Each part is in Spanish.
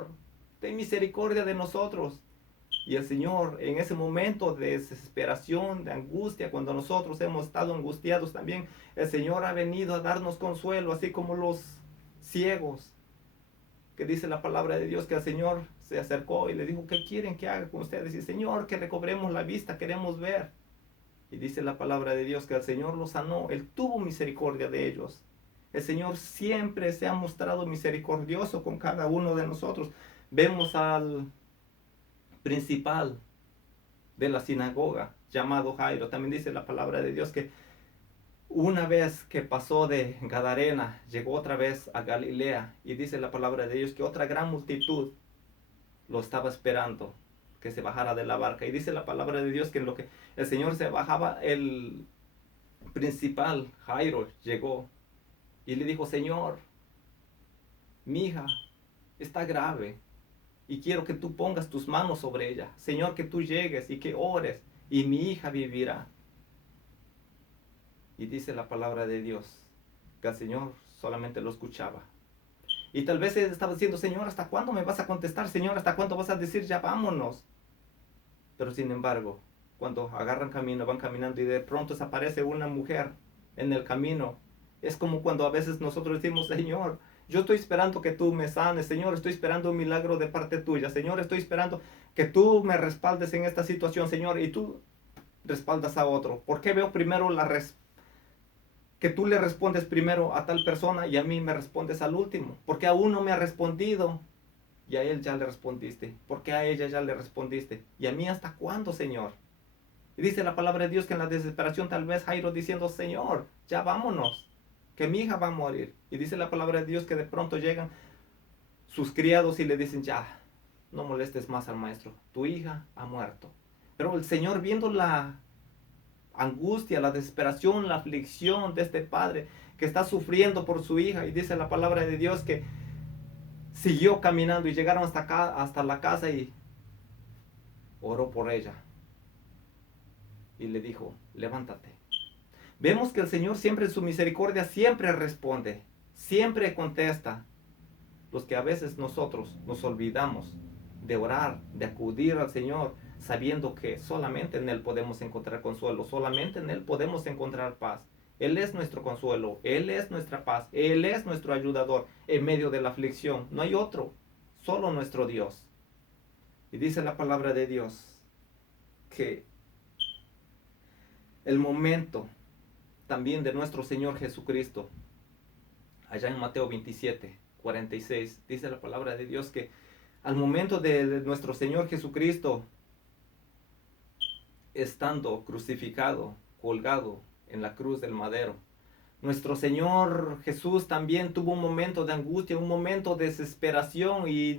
Señor, ten misericordia de nosotros. Y el Señor, en ese momento de desesperación, de angustia, cuando nosotros hemos estado angustiados también, el Señor ha venido a darnos consuelo, así como los ciegos, que dice la palabra de Dios que el Señor se acercó y le dijo, ¿qué quieren que haga con ustedes? Y Señor, que recobremos la vista, queremos ver. Y dice la palabra de Dios que el Señor los sanó, Él tuvo misericordia de ellos. El Señor siempre se ha mostrado misericordioso con cada uno de nosotros. Vemos al principal de la sinagoga, llamado Jairo. También dice la palabra de Dios que una vez que pasó de Gadarena, llegó otra vez a Galilea. Y dice la palabra de Dios que otra gran multitud lo estaba esperando, que se bajara de la barca. Y dice la palabra de Dios que en lo que el Señor se bajaba, el principal, Jairo, llegó y le dijo, Señor, mi hija está grave y quiero que tú pongas tus manos sobre ella. Señor, que tú llegues y que ores y mi hija vivirá. Y dice la palabra de Dios que el Señor solamente lo escuchaba. Y tal vez él estaba diciendo, Señor, ¿hasta cuándo me vas a contestar? Señor, ¿hasta cuándo vas a decir, ya vámonos? Pero sin embargo, cuando agarran camino, van caminando y de pronto desaparece una mujer en el camino. Es como cuando a veces nosotros decimos, Señor, yo estoy esperando que tú me sanes, Señor, estoy esperando un milagro de parte tuya, Señor, estoy esperando que tú me respaldes en esta situación, Señor, y tú respaldas a otro. ¿Por qué veo primero que tú le respondes primero a tal persona y a mí me respondes al último? Porque a uno me ha respondido y a él ya le respondiste. Porque a ella ya le respondiste. ¿Y a mí hasta cuándo, Señor? Y dice la palabra de Dios que en la desesperación tal vez Jairo diciendo, Señor, ya vámonos, que mi hija va a morir. Y dice la palabra de Dios que de pronto llegan sus criados y le dicen, ya, no molestes más al maestro, tu hija ha muerto. Pero el Señor viendo la angustia, la desesperación, la aflicción de este padre que está sufriendo por su hija, y dice la palabra de Dios que siguió caminando y llegaron hasta acá, hasta la casa, y oró por ella y le dijo, levántate. Vemos que el Señor siempre en su misericordia siempre responde, siempre contesta. Los que a veces nosotros nos olvidamos de orar, de acudir al Señor, sabiendo que solamente en Él podemos encontrar consuelo, solamente en Él podemos encontrar paz. Él es nuestro consuelo, Él es nuestra paz, Él es nuestro ayudador en medio de la aflicción. No hay otro, solo nuestro Dios. Y dice la palabra de Dios que el momento también de nuestro Señor Jesucristo, allá en Mateo 27, 46, dice la palabra de Dios que al momento de nuestro Señor Jesucristo estando crucificado, colgado en la cruz del madero, nuestro Señor Jesús también tuvo un momento de angustia, un momento de desesperación, y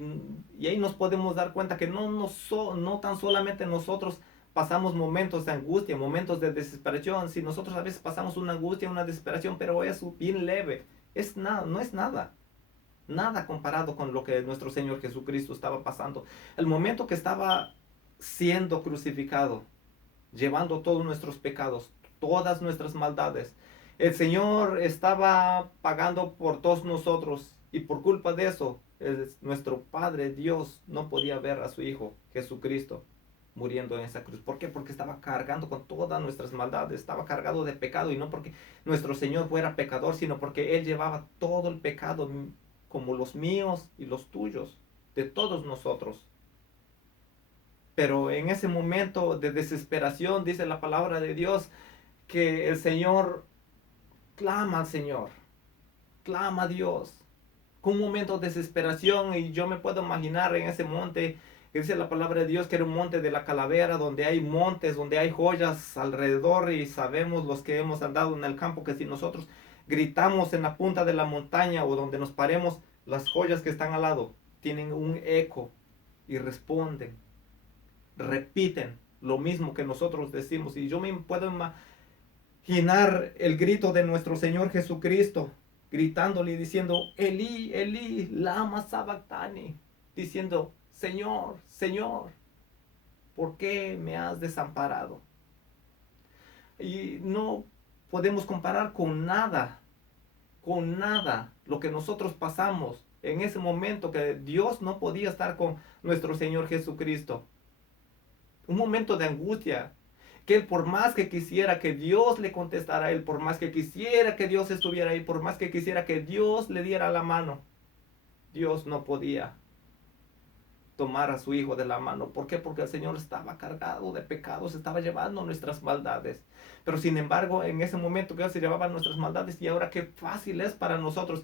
ahí nos podemos dar cuenta que no tan solamente nosotros pasamos momentos de angustia, momentos de desesperación. Si nosotros a veces pasamos una angustia, una desesperación, pero es bien leve, es nada, no es nada. Nada comparado con lo que nuestro Señor Jesucristo estaba pasando. El momento que estaba siendo crucificado, llevando todos nuestros pecados, todas nuestras maldades. El Señor estaba pagando por todos nosotros, y por culpa de eso, nuestro Padre Dios no podía ver a su Hijo Jesucristo muriendo en esa cruz. ¿Por qué? Porque estaba cargando con todas nuestras maldades, estaba cargado de pecado, y no porque nuestro Señor fuera pecador, sino porque Él llevaba todo el pecado, como los míos y los tuyos, de todos nosotros. Pero en ese momento de desesperación, dice la palabra de Dios, que el Señor clama al Señor, clama a Dios, con un momento de desesperación. Y yo me puedo imaginar en ese monte, que dice la palabra de Dios que era un monte de la calavera, donde hay montes, donde hay joyas alrededor, y sabemos los que hemos andado en el campo que si nosotros gritamos en la punta de la montaña o donde nos paremos, las joyas que están al lado tienen un eco y responden, repiten lo mismo que nosotros decimos. Y yo me puedo imaginar el grito de nuestro Señor Jesucristo, gritándole y diciendo, Elí, Elí, lama sabactani, diciendo, Señor, Señor, ¿por qué me has desamparado? Y no podemos comparar con nada lo que nosotros pasamos en ese momento que Dios no podía estar con nuestro Señor Jesucristo. Un momento de angustia, que él por más que quisiera que Dios le contestara a él, por más que quisiera que Dios estuviera ahí, por más que quisiera que Dios le diera la mano, Dios no podía tomar a su hijo de la mano. ¿Por qué? Porque el Señor estaba cargado de pecados, estaba llevando nuestras maldades. Pero sin embargo, en ese momento que Él se llevaba nuestras maldades, y ahora qué fácil es para nosotros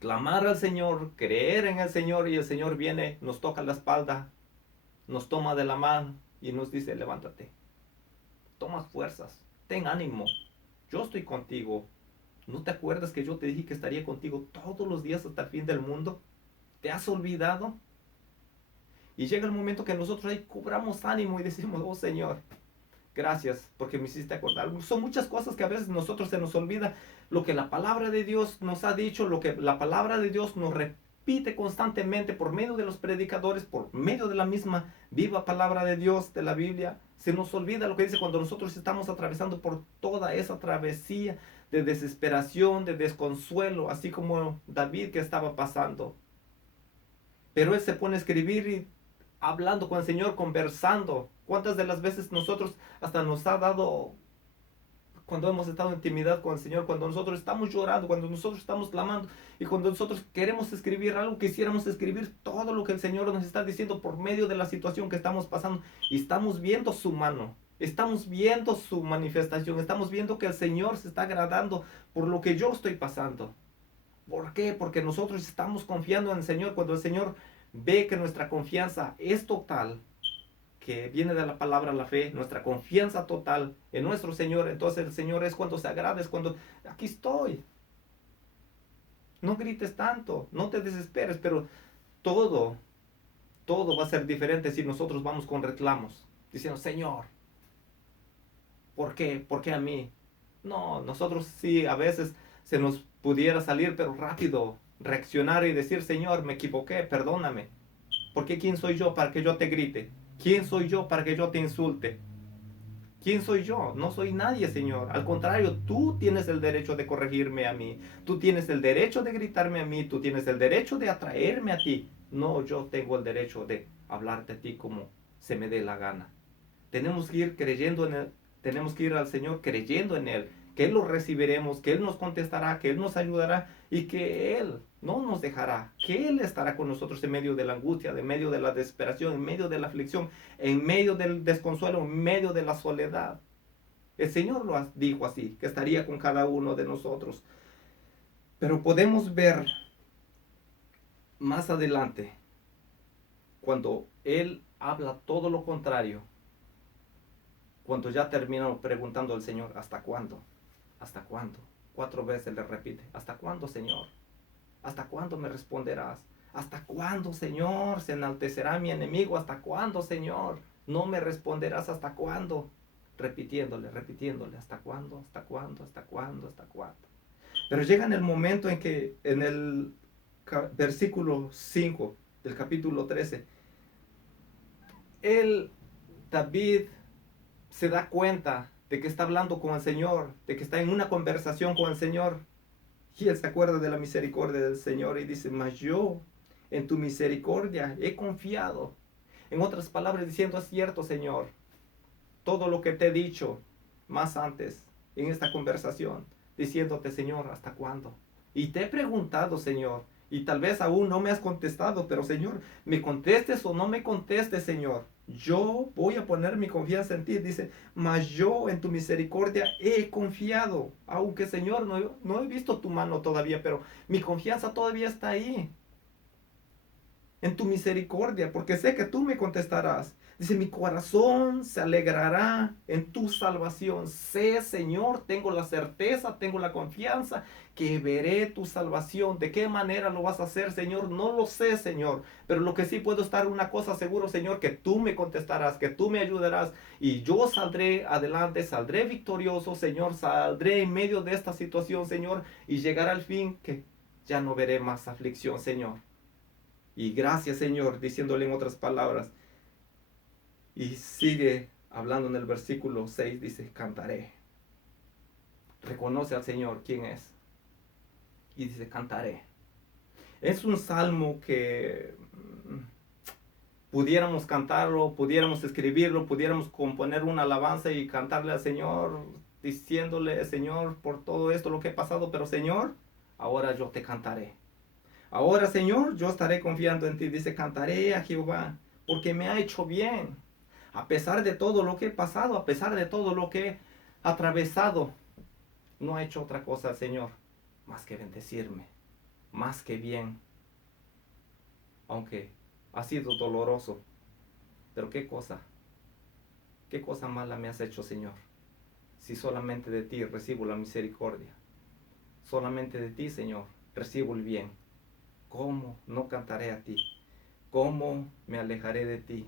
clamar al Señor, creer en el Señor, y el Señor viene, nos toca la espalda, nos toma de la mano y nos dice: levántate, toma fuerzas, ten ánimo, yo estoy contigo. ¿No te acuerdas que yo te dije que estaría contigo todos los días hasta el fin del mundo? ¿Te has olvidado? Y llega el momento que nosotros ahí cobramos ánimo y decimos: oh Señor, gracias porque me hiciste acordar. Son muchas cosas que a veces nosotros se nos olvida lo que la palabra de Dios nos ha dicho, lo que la palabra de Dios nos repite constantemente por medio de los predicadores, por medio de la misma viva palabra de Dios de la Biblia. Se nos olvida lo que dice cuando nosotros estamos atravesando por toda esa travesía de desesperación, de desconsuelo, así como David que estaba pasando. Pero él se pone a escribir y hablando con el Señor, conversando. ¿Cuántas de las veces nosotros hasta nos ha dado, cuando hemos estado en intimidad con el Señor, cuando nosotros estamos llorando, cuando nosotros estamos clamando y cuando nosotros queremos escribir algo, quisiéramos escribir todo lo que el Señor nos está diciendo por medio de la situación que estamos pasando, y estamos viendo su mano, estamos viendo su manifestación, estamos viendo que el Señor se está agradando por lo que yo estoy pasando? ¿Por qué? Porque nosotros estamos confiando en el Señor. Cuando el Señor ve que nuestra confianza es total, que viene de la palabra la fe, nuestra confianza total en nuestro Señor, entonces el Señor es cuando se agrada, es cuando: aquí estoy. No grites tanto, no te desesperes, pero todo, todo va a ser diferente si nosotros vamos con reclamos, diciendo: Señor, ¿por qué? ¿Por qué a mí? No, nosotros sí, a veces se nos pudiera salir, pero rápido reaccionar y decir: Señor, me equivoqué, perdóname. Porque ¿quién soy yo para que yo te grite? ¿Quién soy yo para que yo te insulte? ¿Quién soy yo? No soy nadie, Señor. Al contrario, tú tienes el derecho de corregirme a mí. Tú tienes el derecho de gritarme a mí. Tú tienes el derecho de atraerme a ti. No, yo tengo el derecho de hablarte a ti como se me dé la gana. Tenemos que ir creyendo en Él. Tenemos que ir al Señor creyendo en Él, que Él lo recibiremos, que Él nos contestará, que Él nos ayudará y que Él no nos dejará, que Él estará con nosotros en medio de la angustia, en medio de la desesperación, en medio de la aflicción, en medio del desconsuelo, en medio de la soledad. El Señor lo dijo así, que estaría con cada uno de nosotros. Pero podemos ver más adelante, cuando Él habla todo lo contrario, cuando ya terminó preguntando al Señor: ¿hasta cuándo? ¿Hasta cuándo? 4 veces le repite: ¿hasta cuándo, Señor? ¿Hasta cuándo me responderás? ¿Hasta cuándo, Señor, se enaltecerá mi enemigo? ¿Hasta cuándo, Señor, no me responderás? ¿Hasta cuándo? Repitiéndole, repitiéndole: ¿hasta cuándo? ¿Hasta cuándo? ¿Hasta cuándo? ¿Hasta cuándo? Pero llega en el momento en que en el versículo 5 del capítulo 13, David se da cuenta de que está hablando con el Señor, de que está en una conversación con el Señor. Y él se acuerda de la misericordia del Señor y dice: mas yo en tu misericordia he confiado. En otras palabras, diciendo: es cierto, Señor, todo lo que te he dicho más antes en esta conversación, diciéndote: Señor, ¿hasta cuándo? Y te he preguntado, Señor, y tal vez aún no me has contestado, pero Señor, me contestes o no me contestes, Señor, yo voy a poner mi confianza en ti. Dice: mas yo en tu misericordia he confiado. Aunque, Señor, no he visto tu mano todavía, pero mi confianza todavía está ahí. En tu misericordia, porque sé que tú me contestarás. Dice: mi corazón se alegrará en tu salvación. Sé, Señor, tengo la certeza, tengo la confianza que veré tu salvación. ¿De qué manera lo vas a hacer, Señor? No lo sé, Señor. Pero lo que sí puedo estar una cosa seguro, Señor: que tú me contestarás, que tú me ayudarás. Y yo saldré adelante, saldré victorioso, Señor. Saldré en medio de esta situación, Señor. Y llegará al fin que ya no veré más aflicción, Señor. Y gracias, Señor, diciéndole en otras palabras. Y sigue hablando en el versículo 6, dice: cantaré. Reconoce al Señor quién es. Y dice: cantaré. Es un salmo que pudiéramos cantarlo, pudiéramos escribirlo, pudiéramos componer una alabanza y cantarle al Señor, diciéndole, Señor, por todo esto lo que he pasado, pero Señor, ahora yo te cantaré. Ahora, Señor, yo estaré confiando en ti. Dice, cantaré a Jehová, porque me ha hecho bien. A pesar de todo lo que he pasado, a pesar de todo lo que he atravesado, no ha hecho otra cosa, Señor, más que bendecirme, más que bien. Aunque ha sido doloroso, pero qué cosa mala me has hecho, Señor. Si solamente de ti recibo la misericordia, solamente de ti, Señor, recibo el bien. ¿Cómo no cantaré a ti? ¿Cómo me alejaré de ti?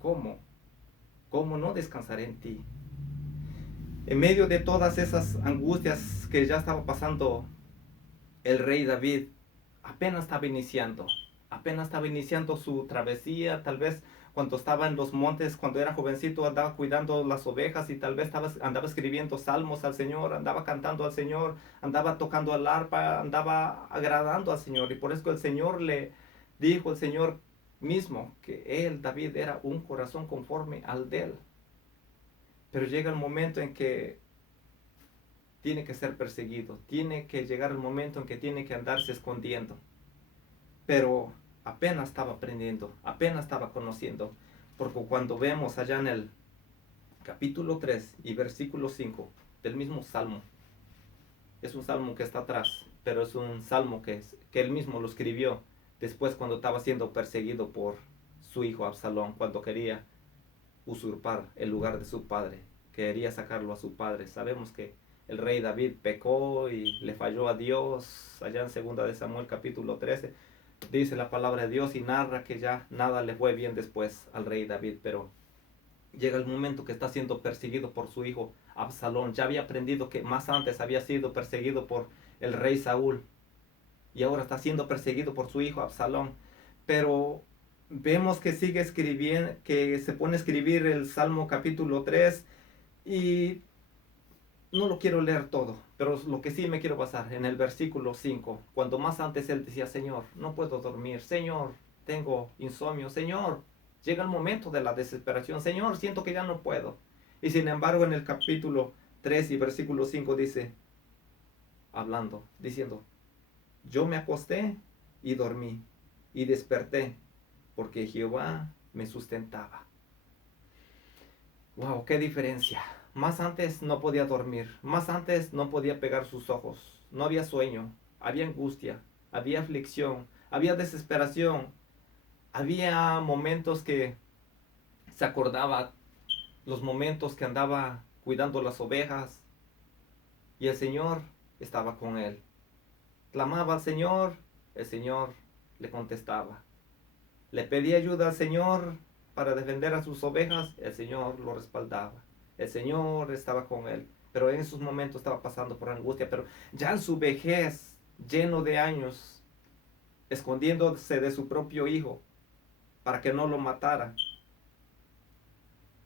¿Cómo? ¿Cómo no descansaré en ti? En medio de todas esas angustias que ya estaba pasando el rey David, apenas estaba iniciando su travesía, tal vez cuando estaba en los montes, cuando era jovencito, andaba cuidando las ovejas y tal vez andaba escribiendo salmos al Señor, andaba cantando al Señor, andaba tocando el arpa, andaba agradando al Señor. Y por eso el Señor le dijo, el Señor mismo, que él, David, era un corazón conforme al de él. Pero llega el momento en que tiene que ser perseguido, tiene que llegar el momento en que tiene que andarse escondiendo. Pero apenas estaba aprendiendo, apenas estaba conociendo, porque cuando vemos allá en el capítulo 3 y versículo 5 del mismo salmo, es un salmo que está atrás, pero es un salmo que él mismo lo escribió después cuando estaba siendo perseguido por su hijo Absalón, cuando quería usurpar el lugar de su padre, quería sacarlo a su padre. Sabemos que el rey David pecó y le falló a Dios. Allá en 2 de Samuel capítulo 13 dice la palabra de Dios y narra que ya nada le fue bien después al rey David, pero llega el momento que está siendo perseguido por su hijo Absalón. Ya había aprendido que más antes había sido perseguido por el rey Saúl y ahora está siendo perseguido por su hijo Absalón. Pero vemos que sigue escribiendo, que se pone a escribir el Salmo capítulo 3 y no lo quiero leer todo, pero lo que sí me quiero basar en el versículo 5, cuando más antes él decía, Señor, no puedo dormir, Señor, tengo insomnio, Señor, llega el momento de la desesperación, Señor, siento que ya no puedo. Y sin embargo en el capítulo 3 y versículo 5 dice, hablando, diciendo, yo me acosté y dormí y desperté porque Jehová me sustentaba. Wow, qué diferencia. Más antes no podía dormir, más antes no podía pegar sus ojos, no había sueño, había angustia, había aflicción, había desesperación, había momentos que se acordaba, los momentos que andaba cuidando las ovejas y el Señor estaba con él. Clamaba al Señor, el Señor le contestaba. Le pedía ayuda al Señor para defender a sus ovejas, el Señor lo respaldaba. El Señor estaba con él, pero en esos momentos estaba pasando por angustia, pero ya en su vejez, lleno de años, escondiéndose de su propio hijo para que no lo matara.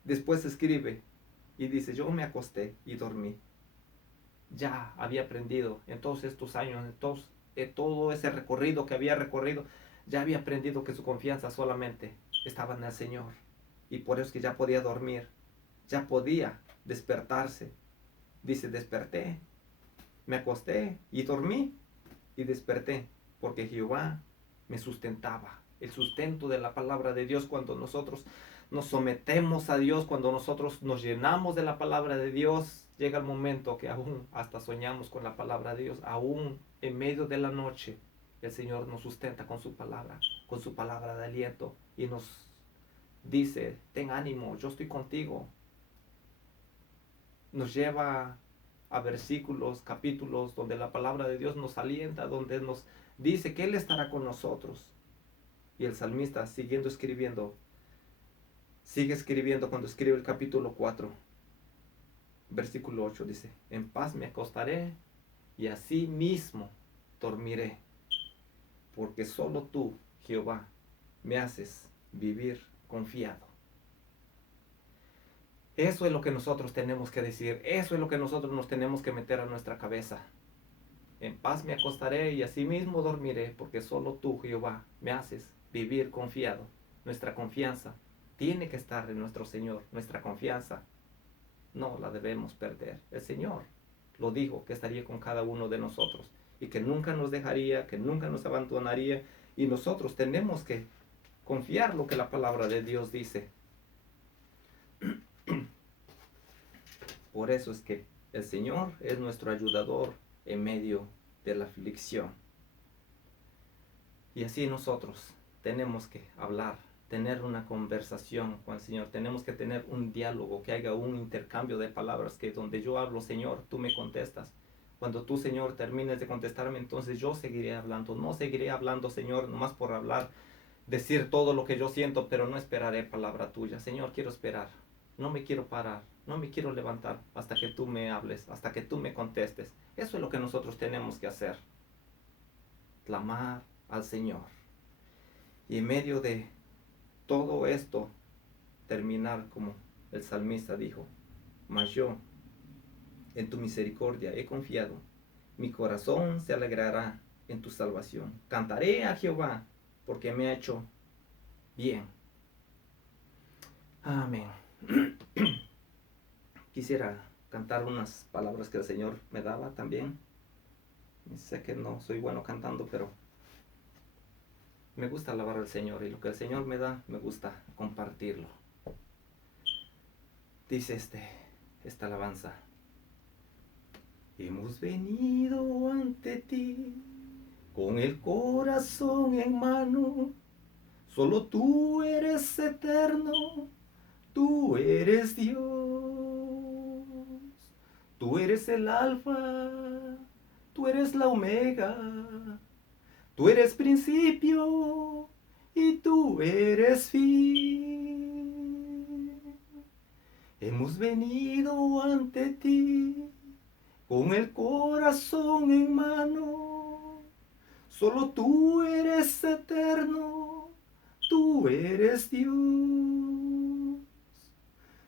Después escribe y dice, yo me acosté y dormí. Ya había aprendido en todos estos años, en todo ese recorrido que había recorrido, ya había aprendido que su confianza solamente estaba en el Señor. Y por eso es que ya podía dormir, ya podía despertarse. Dice, desperté, me acosté y dormí y desperté, porque Jehová me sustentaba. El sustento de la palabra de Dios cuando nosotros nos sometemos a Dios, cuando nosotros nos llenamos de la palabra de Dios, llega el momento que aún hasta soñamos con la palabra de Dios, aún en medio de la noche, el Señor nos sustenta con su palabra de aliento y nos dice, ten ánimo, yo estoy contigo. Nos lleva a versículos, capítulos donde la palabra de Dios nos alienta, donde nos dice que Él estará con nosotros. Y el salmista, siguiendo escribiendo, sigue escribiendo cuando escribe el capítulo 4, versículo 8, dice, en paz me acostaré y así mismo dormiré, porque solo tú, Jehová, me haces vivir confiado. Eso es lo que nosotros tenemos que decir, eso es lo que nosotros nos tenemos que meter a nuestra cabeza. En paz me acostaré y asimismo dormiré, porque solo tú, Jehová, me haces vivir confiado. Nuestra confianza tiene que estar en nuestro Señor. Nuestra confianza no la debemos perder. El Señor lo dijo, que estaría con cada uno de nosotros y que nunca nos dejaría, que nunca nos abandonaría. Y nosotros tenemos que confiar lo que la palabra de Dios dice. Por eso es que el Señor es nuestro ayudador en medio de la aflicción. Y así nosotros tenemos que hablar, tener una conversación con el Señor. Tenemos que tener un diálogo, que haya un intercambio de palabras, que donde yo hablo, Señor, tú me contestas. Cuando tú, Señor, termines de contestarme, entonces yo seguiré hablando. No seguiré hablando, Señor, nomás por hablar, decir todo lo que yo siento, pero no esperaré palabra tuya. Señor, quiero esperar. No me quiero parar, no me quiero levantar hasta que tú me hables, hasta que tú me contestes. Eso es lo que nosotros tenemos que hacer. Clamar al Señor. Y en medio de todo esto, terminar como el salmista dijo: mas yo en tu misericordia he confiado, mi corazón se alegrará en tu salvación. Cantaré a Jehová porque me ha hecho bien. Amén. Quisiera cantar unas palabras que el Señor me daba también. Sé que no soy bueno cantando, pero me gusta alabar al Señor, y lo que el Señor me da, me gusta compartirlo. Dice esta alabanza: hemos venido ante ti con el corazón en mano. Solo tú eres eterno, tú eres Dios. Tú eres el alfa, tú eres la omega. Tú eres principio y tú eres fin. Hemos venido ante ti con el corazón en mano. Solo tú eres eterno, tú eres Dios.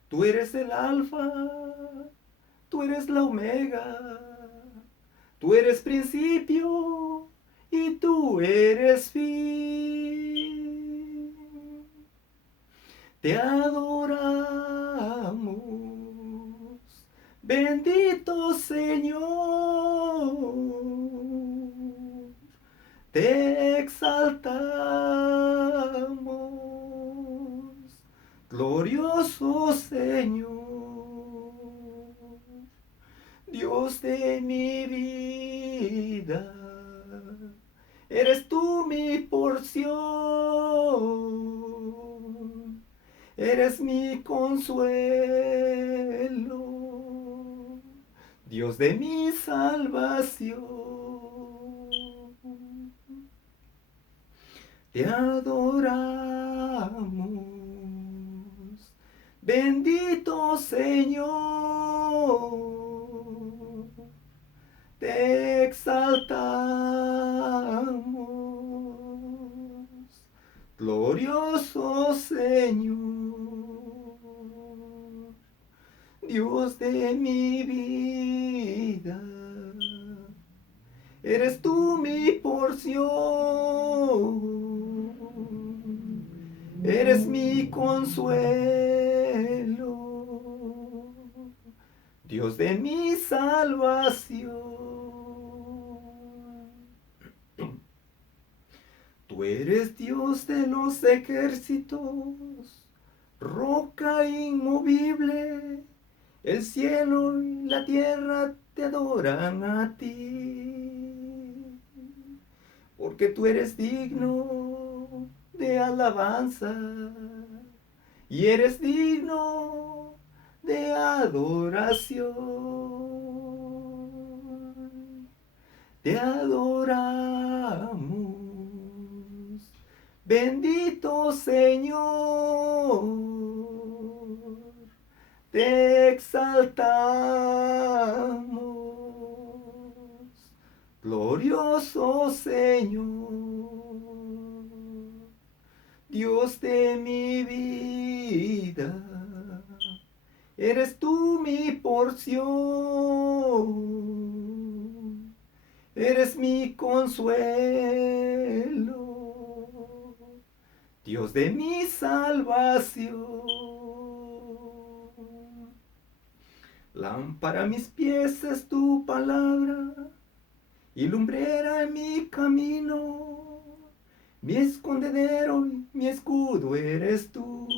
Tú eres el alfa, tú eres la omega. Tú eres principio y tú eres fin. Te adoramos, bendito Señor. Te exaltamos, glorioso Señor. Dios de mi vida, eres tú mi porción, eres mi consuelo, Dios de mi salvación. Te adoramos, bendito Señor. Te exaltamos, glorioso Señor, Dios de mi vida. Eres tú mi porción, eres mi consuelo, Dios de mi salvación. Tú eres Dios de los ejércitos, roca inmovible, el cielo y la tierra te adoran a ti, porque tú eres digno de alabanza y eres digno de adoración. Te adoramos, bendito Señor. Te exaltamos, glorioso Señor, Dios de mi vida. Eres tú mi porción, Eres mi consuelo, Dios de mi salvación. Lámpara a mis pies es tu palabra y lumbrera en mi camino. Mi escondedero y mi escudo eres tú.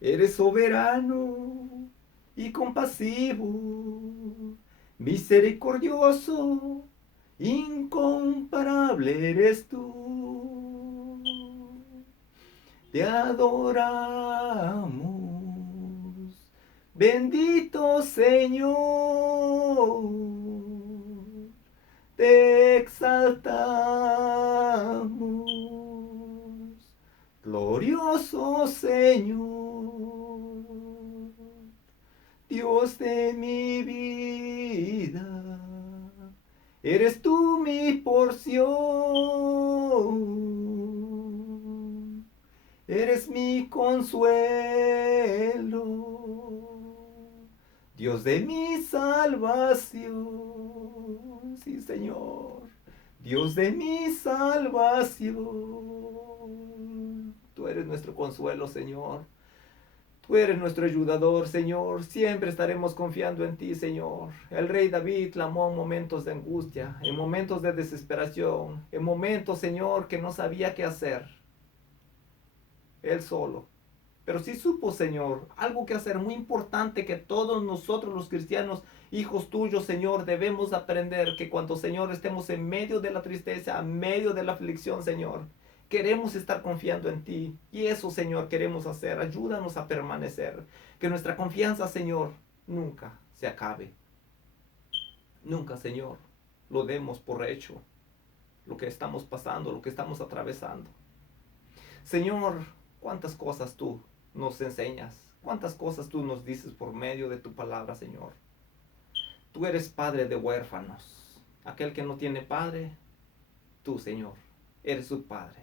Eres soberano y compasivo, misericordioso, incomparable eres tú. Te adoramos, bendito Señor, te exaltamos, glorioso Señor, Dios de mi vida, eres tú mi porción, eres mi consuelo, Dios de mi salvación, sí Señor, Dios de mi salvación, tú eres nuestro consuelo, Señor. Tú eres nuestro ayudador, Señor. Siempre estaremos confiando en ti, Señor. El rey David clamó en momentos de angustia, en momentos de desesperación, en momentos, Señor, que no sabía qué hacer. Él solo. Pero sí supo, Señor, algo que hacer muy importante que todos nosotros los cristianos, hijos tuyos, Señor, debemos aprender que cuando, Señor, estemos en medio de la tristeza, en medio de la aflicción, Señor, queremos estar confiando en ti. Y eso, Señor, queremos hacer. Ayúdanos a permanecer. Que nuestra confianza, Señor, nunca se acabe. Nunca, Señor, lo demos por hecho. Lo que estamos pasando, lo que estamos atravesando. Señor, cuántas cosas tú nos enseñas. Cuántas cosas tú nos dices por medio de tu palabra, Señor. Tú eres padre de huérfanos. Aquel que no tiene padre, tú, Señor, eres su padre.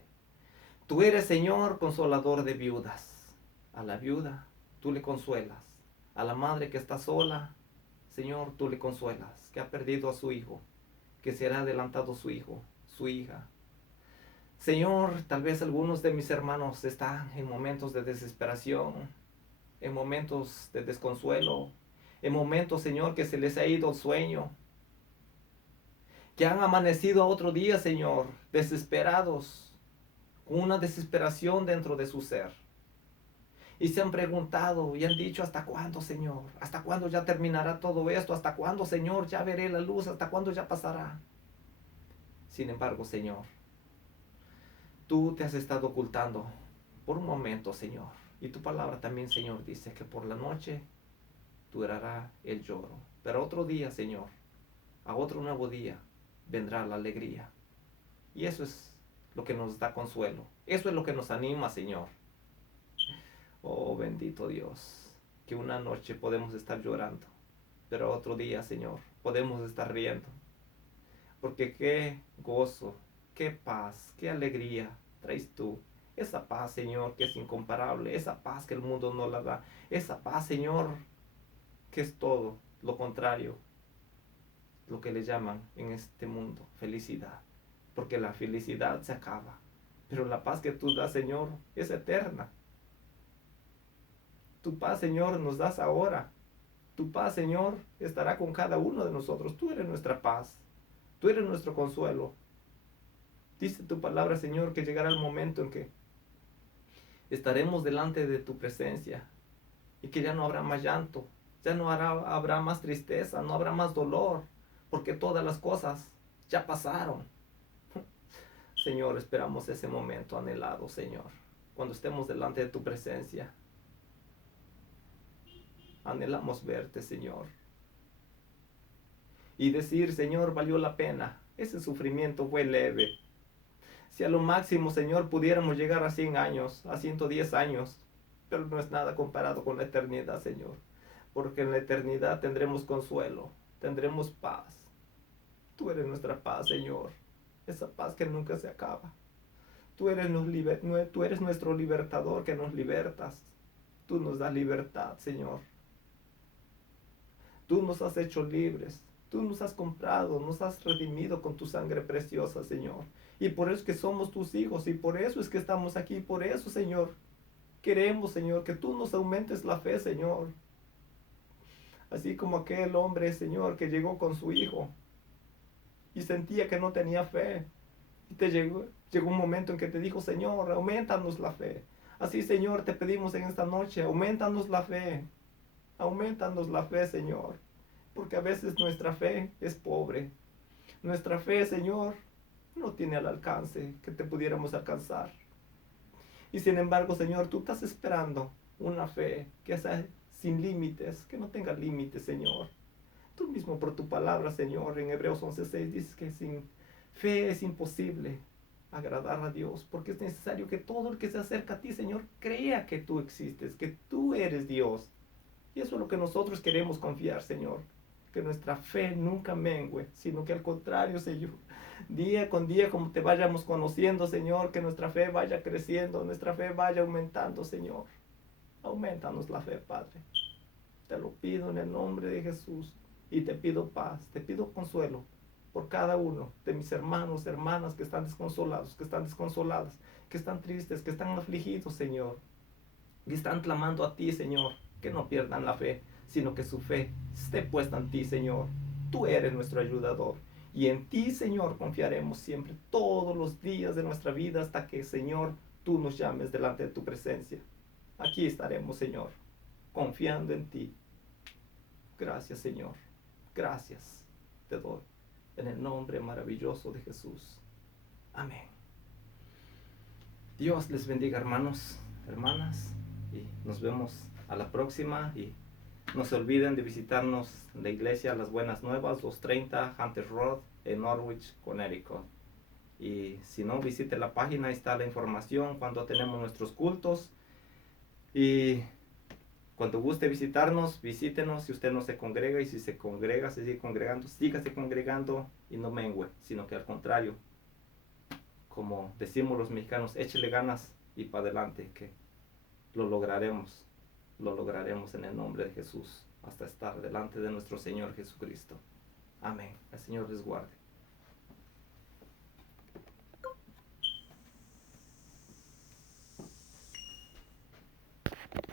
Tú eres, Señor, consolador de viudas. A la viuda, tú le consuelas. A la madre que está sola, Señor, tú le consuelas. Que ha perdido a su hijo. Que será adelantado su hijo, su hija. Señor, tal vez algunos de mis hermanos están en momentos de desesperación, en momentos de desconsuelo, en momentos, Señor, que se les ha ido el sueño, que han amanecido a otro día, Señor, desesperados, con una desesperación dentro de su ser. Y se han preguntado y han dicho, ¿hasta cuándo, Señor? ¿Hasta cuándo ya terminará todo esto? ¿Hasta cuándo, Señor, ya veré la luz? ¿Hasta cuándo ya pasará? Sin embargo, Señor, tú te has estado ocultando por un momento, Señor. Y tu palabra también, Señor, dice que por la noche durará el lloro. Pero otro día, Señor, a otro nuevo día, vendrá la alegría. Y eso es lo que nos da consuelo. Eso es lo que nos anima, Señor. Oh, bendito Dios, que una noche podemos estar llorando, pero otro día, Señor, podemos estar riendo. Porque qué gozo, qué paz, qué alegría traes tú. Esa paz, Señor, que es incomparable. Esa paz que el mundo no la da. Esa paz, Señor, que es todo lo contrario. Lo que le llaman en este mundo felicidad. Porque la felicidad se acaba. Pero la paz que tú das, Señor, es eterna. Tu paz, Señor, nos das ahora. Tu paz, Señor, estará con cada uno de nosotros. Tú eres nuestra paz. Tú eres nuestro consuelo. Dice tu palabra, Señor, que llegará el momento en que estaremos delante de tu presencia y que ya no habrá más llanto, ya no habrá más tristeza, no habrá más dolor, porque todas las cosas ya pasaron. Señor, esperamos ese momento anhelado, Señor, cuando estemos delante de tu presencia. Anhelamos verte, Señor, y decir, Señor, valió la pena, ese sufrimiento fue leve. Si a lo máximo, Señor, pudiéramos llegar a 100 años, a 110 años, pero no es nada comparado con la eternidad, Señor. Porque en la eternidad tendremos consuelo, tendremos paz. Tú eres nuestra paz, Señor. Esa paz que nunca se acaba. Tú eres nuestro libertador que nos libertas. Tú nos das libertad, Señor. Tú nos has hecho libres. Tú nos has comprado, nos has redimido con tu sangre preciosa, Señor. Y por eso es que somos tus hijos, y por eso es que estamos aquí, por eso, Señor. Queremos, Señor, que tú nos aumentes la fe, Señor. Así como aquel hombre, Señor, que llegó con su hijo y sentía que no tenía fe. Y llegó un momento en que te dijo, Señor, aumentanos la fe. Así, Señor, te pedimos en esta noche, aumentanos la fe. Aumentanos la fe, Señor. Porque a veces nuestra fe es pobre. Nuestra fe, Señor, no tiene al alcance que te pudiéramos alcanzar. Y sin embargo, Señor, tú estás esperando una fe que sea sin límites, que no tenga límites, Señor. Tú mismo por tu palabra, Señor, en Hebreos 11:6 dices que sin fe es imposible agradar a Dios, porque es necesario que todo el que se acerca a ti, Señor, crea que tú existes, que tú eres Dios. Y eso es lo que nosotros queremos confiar, Señor. Que nuestra fe nunca mengue, sino que al contrario, Señor, día con día, como te vayamos conociendo, Señor, que nuestra fe vaya creciendo, nuestra fe vaya aumentando, Señor. Aumentanos la fe, Padre. Te lo pido en el nombre de Jesús. Y te pido paz, te pido consuelo por cada uno de mis hermanos, hermanas que están desconsolados, que están desconsoladas, que están tristes, que están afligidos, Señor. Y están clamando a ti, Señor, que no pierdan la fe, sino que su fe esté puesta en ti, Señor. Tú eres nuestro ayudador. Y en ti, Señor, confiaremos siempre, todos los días de nuestra vida, hasta que, Señor, tú nos llames delante de tu presencia. Aquí estaremos, Señor, confiando en ti. Gracias, Señor. Gracias te doy. En el nombre maravilloso de Jesús. Amén. Dios les bendiga, hermanos, hermanas. Y nos vemos a la próxima. Y no se olviden de visitarnos en la iglesia Las Buenas Nuevas, 230 Hunter Road, en Norwich, Connecticut. Y si no, visite la página, ahí está la información cuando tenemos nuestros cultos. Y cuando guste visitarnos, visítenos. Si usted no se congrega, y si se congrega, se sigue congregando, sígase congregando y no mengue, sino que al contrario, como decimos los mexicanos, échele ganas y para adelante, que lo lograremos en el nombre de Jesús, hasta estar delante de nuestro Señor Jesucristo. Amén. El Señor les guarde.